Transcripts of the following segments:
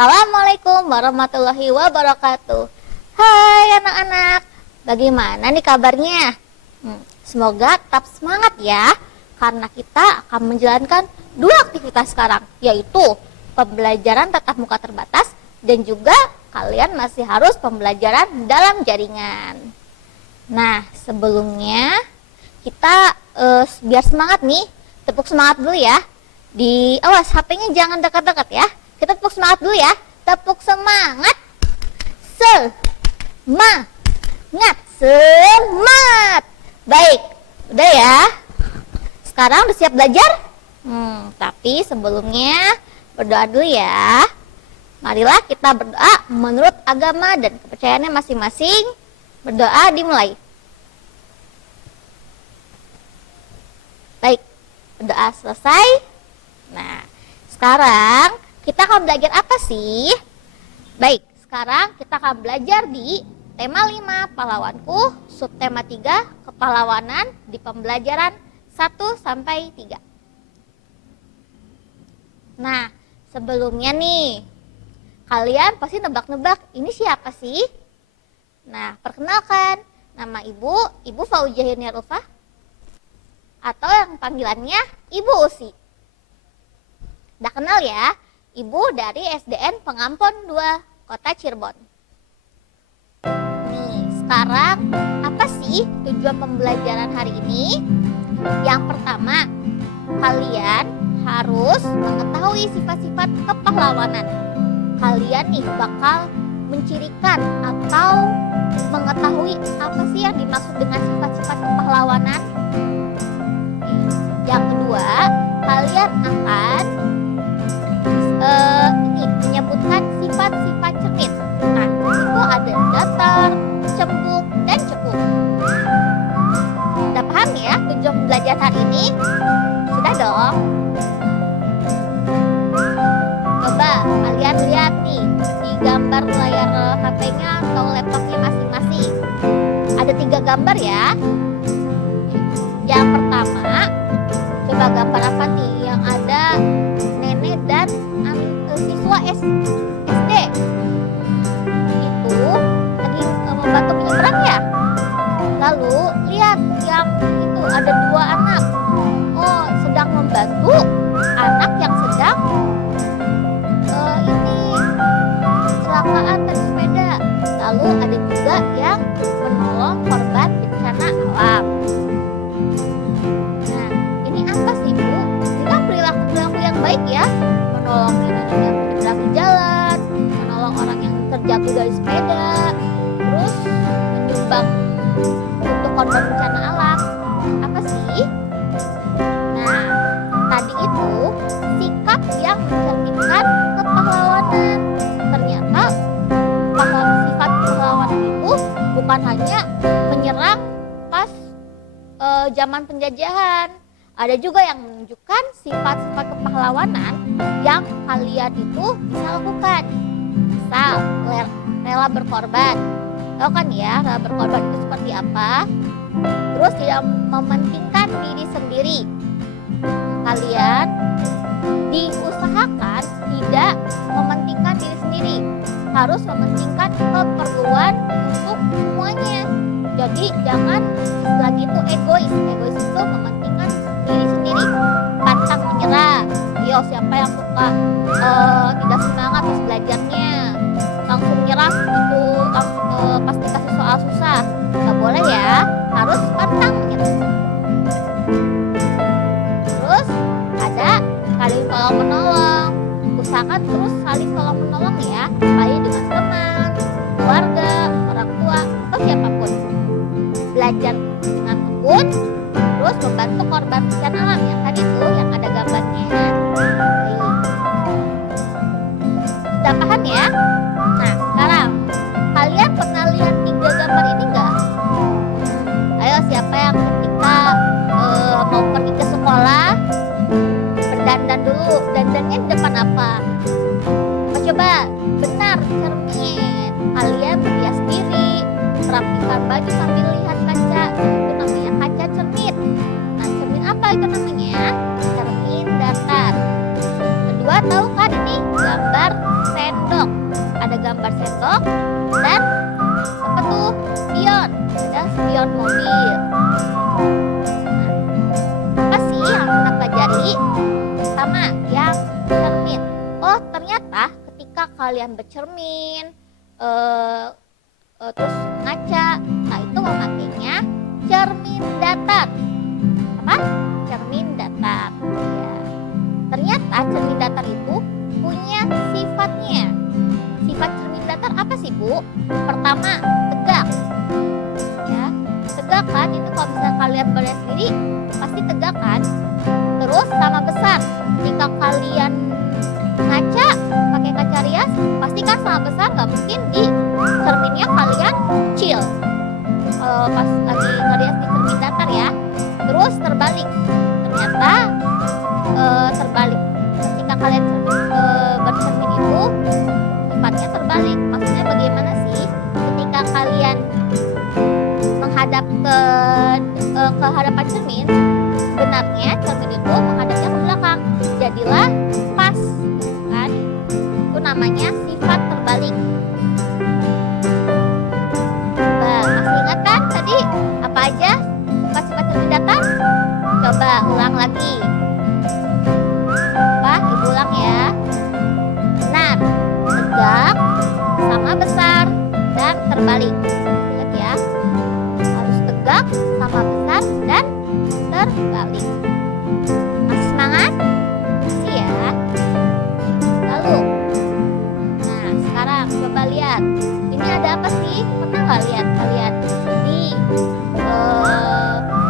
Assalamualaikum warahmatullahi wabarakatuh. Hai anak-anak, bagaimana nih kabarnya? Semoga tetap semangat ya, karena kita akan menjalankan dua aktivitas sekarang, yaitu pembelajaran tatap muka terbatas dan juga kalian masih harus pembelajaran dalam jaringan. Nah, sebelumnya kita biar semangat nih, tepuk semangat dulu ya. Awas HP-nya jangan dekat-dekat ya. Kita tepuk semangat dulu ya. Tepuk semangat. Semangat. Baik, udah ya. Sekarang udah siap belajar? Tapi sebelumnya berdoa dulu ya. Marilah kita berdoa menurut agama dan kepercayaannya masing-masing. Berdoa dimulai. Baik, berdoa selesai. Nah, sekarang kita akan belajar apa sih? Baik, sekarang kita akan belajar di tema 5 pahlawanku, subtema 3 kepahlawanan di pembelajaran 1-3. Nah, sebelumnya nih, kalian pasti nebak-nebak ini siapa sih? Nah, perkenalkan, nama Ibu Fauzia Yuniarufah, atau yang panggilannya Ibu Usi. Udah kenal ya? Ibu dari SDN Pengampon 2, Kota Cirebon. Nih, sekarang apa sih tujuan pembelajaran hari ini? Yang pertama, kalian harus mengetahui sifat-sifat kepahlawanan. Kalian nih bakal mencirikan atau mengetahui apa sih yang dimaksud dengan sifat-sifat kepahlawanan. Yang kedua, kalian akan menyebutkan sifat-sifat cermin. Nah, itu ada datar, cembung, dan cekung. Udah paham ya tujuan belajar hari ini? Sudah dong? Coba kalian lihat nih di gambar layar HP-nya atau laptopnya masing-masing. Ada 3 gambar ya. Yang pertama, coba gambar apa nih yang ada nenek dan siswa SD. Itu lagi membantu menyeberang ya. Lalu lihat yang itu ada 2 anak. Oh, sedang membantu anak yang sedang kecelakaan naik sepeda. Lalu ada juga yang menolong korban bencana alam. Nah, ini apa sih Bu? Ini kan perilaku yang baik ya. Menolong nenek yang bergerak di jalan, menolong orang yang terjatuh dari sepeda, terus menyumbang untuk korban bencana alam. Apa sih? Nah, tadi itu sikap yang mencerminkan kepahlawanan. Ternyata sifat kepahlawanan itu bukan hanya menyerang pas zaman penjajahan. Ada juga yang menunjukkan sifat-sifat kepahlawanan yang kalian itu bisa lakukan. Misal, rela berkorban. Tahu kan ya, rela berkorban itu seperti apa? Terus tidak mementingkan diri sendiri. Kalian diusahakan tidak mementingkan diri sendiri. Harus mementingkan keperluan untuk semuanya. Jadi jangan lagi itu egois. Egois itu mementingkan diri sendiri, pantang menyerah. Yo, siapa yang suka tidak semangat pas belajarnya, langsung nyerah itu pas dikasih soal susah, nggak boleh ya, harus pantang menyerah. Terus ada saling tolong menolong, usahakan terus saling tolong menolong ya, baik dengan teman, keluarga, orang tua, atau siapapun. Belajar dengan tekun, terus membantu korban bencana alam yang tadi tuh yang ada gambarnya. Sudah paham ya? Nah, sekarang kalian pernah lihat 3 gambar ini enggak? Ayo, siapa yang ketika mau pergi ke sekolah berdandan dulu, dandannya di depan apa? Coba benar, cermin. Kalian berhias diri, merapikan baju sambil lihat kaca. Itu namanya kaca cermin. Nah, cermin apa itu namanya? Cermin datar. Kedua, tahu kan ini gambar sendok. gambar sendok, dan apa tuh? Spion, ada spion mobil. Apa sih yang kita pelajari? Pertama, yang cermin. Oh, ternyata ketika kalian bercermin, terus ngaca, nah itu memakainya cermin datar. Apa? Cermin datar. Ya. Ternyata cermin datar itu punya sifatnya. Sifat cermin datar apa sih, Bu? Pertama, tegak. Ya, tegak kan? Itu kalau misalnya kalian berdiri sendiri pasti tegak kan? Terus sama besar. Jika kalian ngaca pakai kaca rias, pasti kan sama besar, nggak mungkin di cerminnya kalian kecil. Pas lagi ngerias di cermin datar ya. Terus terbalik. Ternyata terbalik. Ketika kalian bercermin itu sifatnya terbalik. Maksudnya bagaimana sih? Ketika kalian menghadap ke hadapan cermin, sebenarnya cermin itu menghadapnya ke belakang. Jadilah pas, kan? Itu namanya sifat terbalik. Nah, masih ingat kan tadi apa aja sifat-sifat cermin datar? Coba ulang lagi. Ibu ulang ya. Benar, tegak, sama besar, dan terbalik. Ingat ya, harus tegak, sama besar, dan terbalik. Masih semangat? Masih ya. Lalu, nah sekarang coba lihat. Ini ada apa sih? Pernah nggak lihat kalian di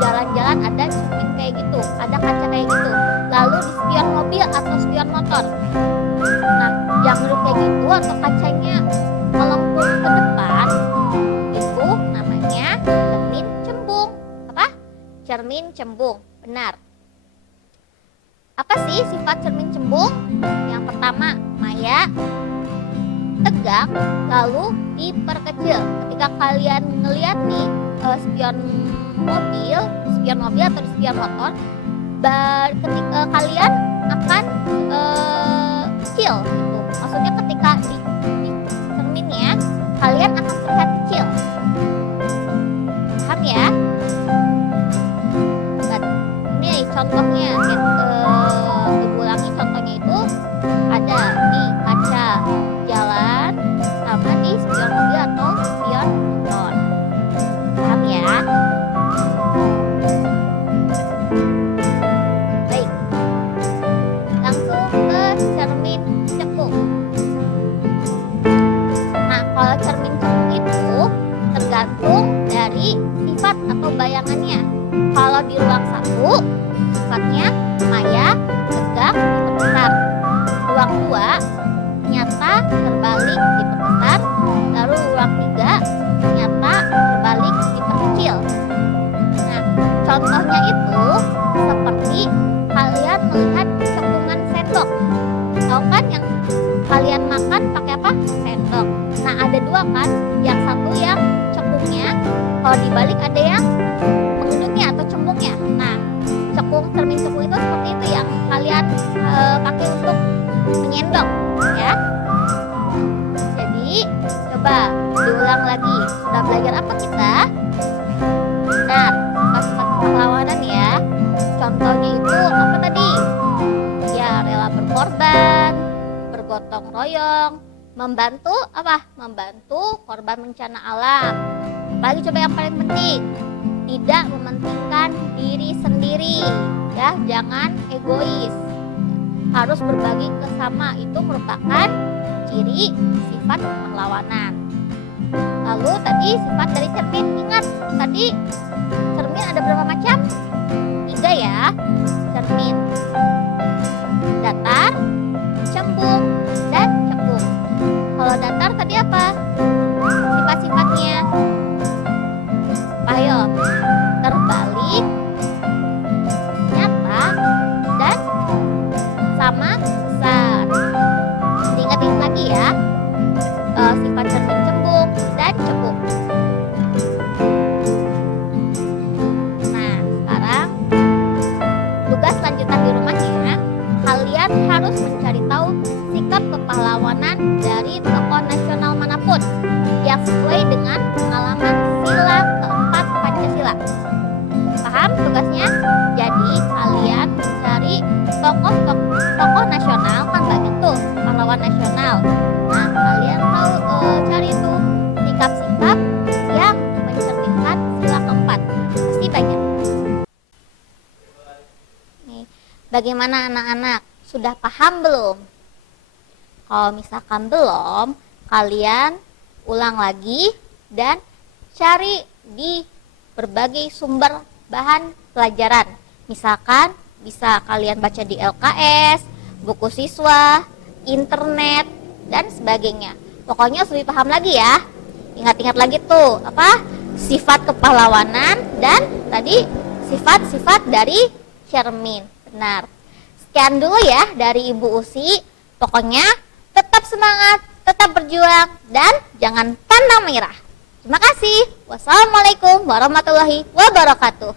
jalan-jalan ada cermin kayak gitu, ada kaca kayak gitu. Lalu di spion mobil atau spion motor. Nah, yang kayak gitu atau kacanya melengkung ke depan, itu namanya cermin cembung. Apa? Cermin cembung. Benar. Apa sih sifat cermin cembung? Yang pertama, maya, tegak, lalu diperkecil. Ketika kalian ngelihat nih spion mobil atau spion motor, ketika kalian akan kecil gitu. Maksudnya ketika di cerminnya kalian akan terlihat kecil. Paham ya? Dan ini contohnya, ibu ulangi contohnya itu ada di kaca jalan sama di spion mobil atau spion motor. Paham ya? Tergantung dari sifat atau bayangannya. Kalau di ruang 1 sifatnya maya, tegak, diperbesar. Ruang 2 nyata, terbalik, diperbesar. Lalu ruang 3 nyata, terbalik, diperkecil. Nah, contohnya itu seperti kalian melihat cekungan sendok. Tahu kan yang kalian makan pakai apa? Sendok. Nah, ada 2 kan? Yang satu yang kalau dibalik ada yang menghidupnya atau cembungnya. Nah, cermin cekung itu seperti itu yang kalian pakai untuk menyendok ya. Jadi coba diulang lagi. Sudah belajar apa kita? Nah, sifat pahlawanan ya. Contohnya itu apa tadi? Ya, rela berkorban, bergotong royong, membantu apa? Membantu korban bencana alam. Apalagi coba yang paling penting, tidak mementingkan diri sendiri, ya, jangan egois. Harus berbagi ke sama, itu merupakan ciri sifat pahlawanan. Lalu tadi sifat dari cermin, ingat tadi cermin ada berapa macam? 3 ya. Cermin datar, cembung, dan cekung. Kalau datar tadi apa? Sifat-sifatnya. Ayo, terbalik, nyata, dan sama besar. Diingat-ingat lagi ya, sifat cermin cembung dan cekung. Nah, sekarang tugas lanjutan di rumahnya, kalian harus mencari tahu sikap kepahlawanan dari tokoh nasional Bagaimana anak-anak? Sudah paham belum? Kalau misalkan belum, kalian ulang lagi dan cari di berbagai sumber bahan pelajaran. Misalkan bisa kalian baca di LKS, buku siswa, internet, dan sebagainya. Pokoknya harus lebih paham lagi ya. Ingat-ingat lagi tuh, sifat kepahlawanan dan tadi sifat-sifat dari cermin. Benar. Sekian dulu ya dari Ibu Usi. Pokoknya tetap semangat, tetap berjuang, dan jangan pandang menyerah. Terima kasih. Wassalamualaikum warahmatullahi wabarakatuh.